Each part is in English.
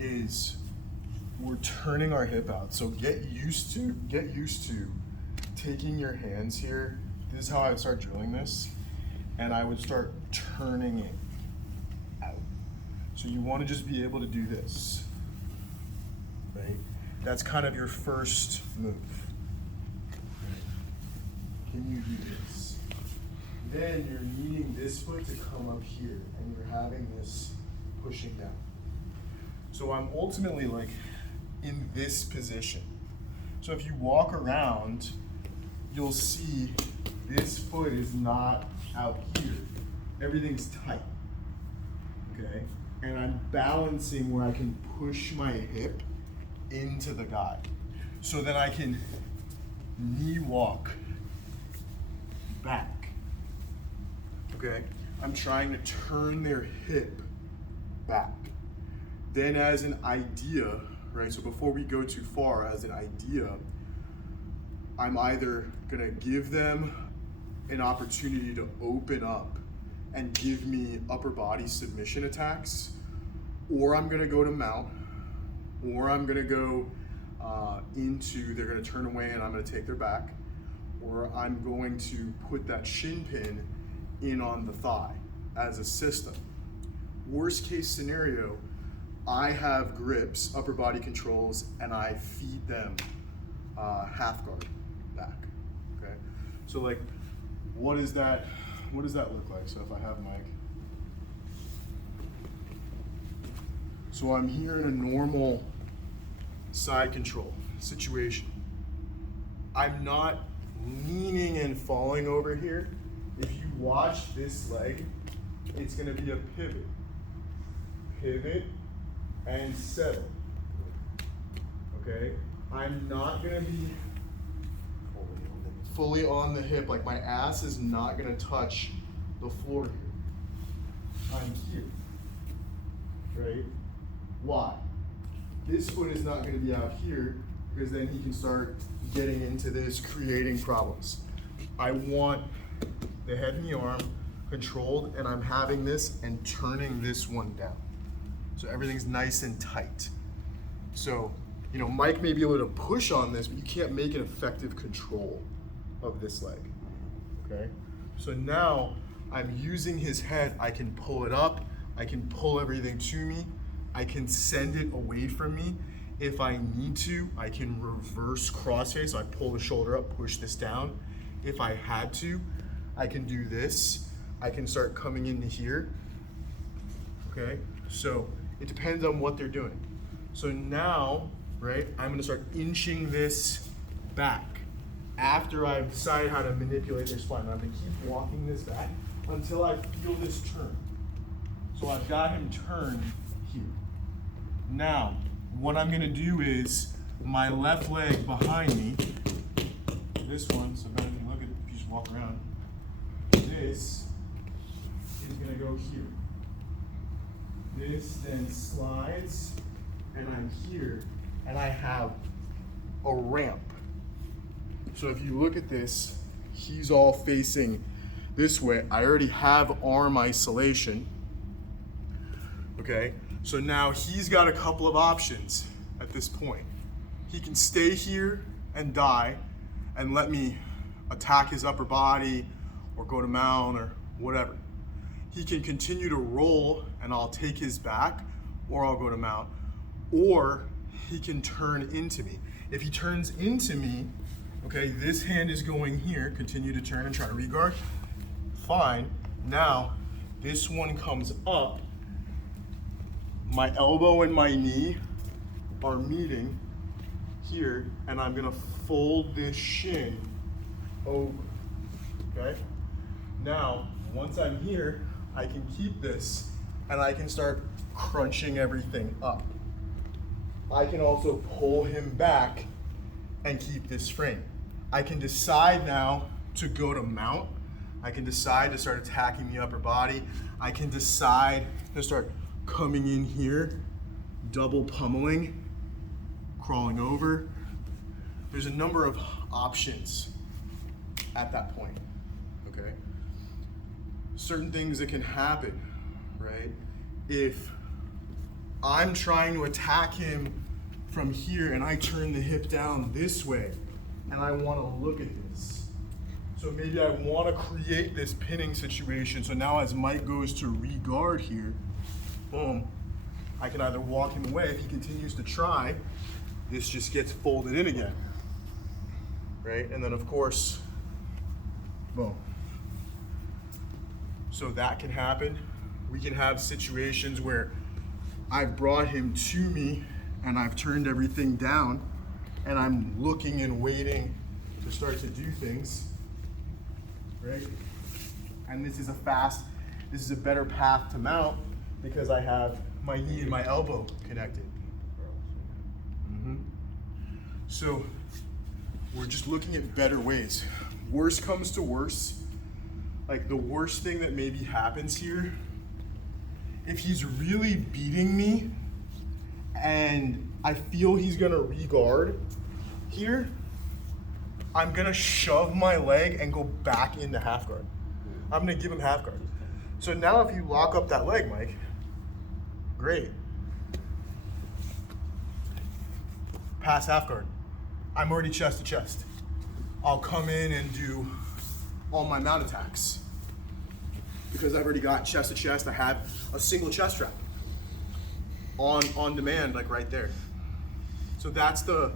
is we're turning our hip out. So get used to taking your hands here. This is how I would start drilling this. And I would start turning it out. So you want to just be able to do this, right? That's kind of your first move. Right? Can you do this? Then you're needing this foot to come up here, and you're having this pushing down. So I'm ultimately like in this position. So if you walk around, you'll see this foot is not out here. Everything's tight, okay? And I'm balancing where I can push my hip into the guide. So then I can knee walk back, okay? I'm trying to turn their hip back. Then as an idea, right, so before we go too far, as an idea, I'm either gonna give them an opportunity to open up and give me upper body submission attacks, or I'm gonna go to mount, or I'm gonna go they're gonna turn away and I'm gonna take their back, or I'm going to put that shin pin in on the thigh as a system. Worst case scenario, I have grips, upper body controls, and I feed them half guard back, okay? So like, what does that look like? So if I have Mike. So I'm here in a normal side control situation. I'm not leaning and falling over here. If you watch this leg, it's gonna be a pivot. Pivot and settle, okay? I'm not gonna be fully on the hip, like my ass is not gonna touch the floor here. I'm here, right? Why? This foot is not gonna be out here because then he can start getting into this, creating problems. I want the head and the arm controlled, and I'm having this and turning this one down. So everything's nice and tight. So, you know, Mike may be able to push on this, but you can't make an effective control of this leg, okay? So now I'm using his head, I can pull it up, I can pull everything to me, I can send it away from me. If I need to, I can reverse crossface, so I pull the shoulder up, push this down. If I had to, I can do this. I can start coming into here, okay? So it depends on what they're doing. So now, right, I'm gonna start inching this back after I've decided how to manipulate their spine. I'm gonna keep walking this back until I feel this turn. So I've got him turned here. Now, what I'm gonna do is my left leg behind me, this one, so if you look at, if you just walk around, this is gonna go here. This then slides, and I'm here, and I have a ramp. So if you look at this, he's all facing this way. I already have arm isolation, okay? So now he's got a couple of options at this point. He can stay here and die and let me attack his upper body or go to mount or whatever. He can continue to roll and I'll take his back, or I'll go to mount, or he can turn into me. If he turns into me, okay, this hand is going here, continue to turn and try to regard, fine. Now, this one comes up, my elbow and my knee are meeting here, and I'm gonna fold this shin over, okay? Now, once I'm here, I can keep this and I can start crunching everything up. I can also pull him back and keep this frame. I can decide now to go to mount. I can decide to start attacking the upper body. I can decide to start coming in here, double pummeling, crawling over. There's a number of options at that point, okay? Certain things that can happen, right? If I'm trying to attack him from here, and I turn the hip down this way, and I want to look at this. So maybe I want to create this pinning situation. So now as Mike goes to re-guard here, boom, I can either walk him away. If he continues to try, this just gets folded in again, right? And then of course, boom. So that can happen. We can have situations where I've brought him to me and I've turned everything down and I'm looking and waiting to start to do things, right? And this is a better path to mount because I have my knee and my elbow connected. So we're just looking at better ways. Worst comes to worst, like the worst thing that maybe happens here, if he's really beating me and I feel he's gonna re-guard here, I'm gonna shove my leg and go back into half guard. I'm gonna give him half guard. So now if you lock up that leg, Mike, great. Pass half guard. I'm already chest to chest. I'll come in and do all my mount attacks. Because I've already got chest to chest, I have a single chest trap on demand, like right there. So that's the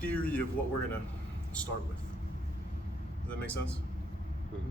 theory of what we're gonna start with. Does that make sense? Mm-hmm.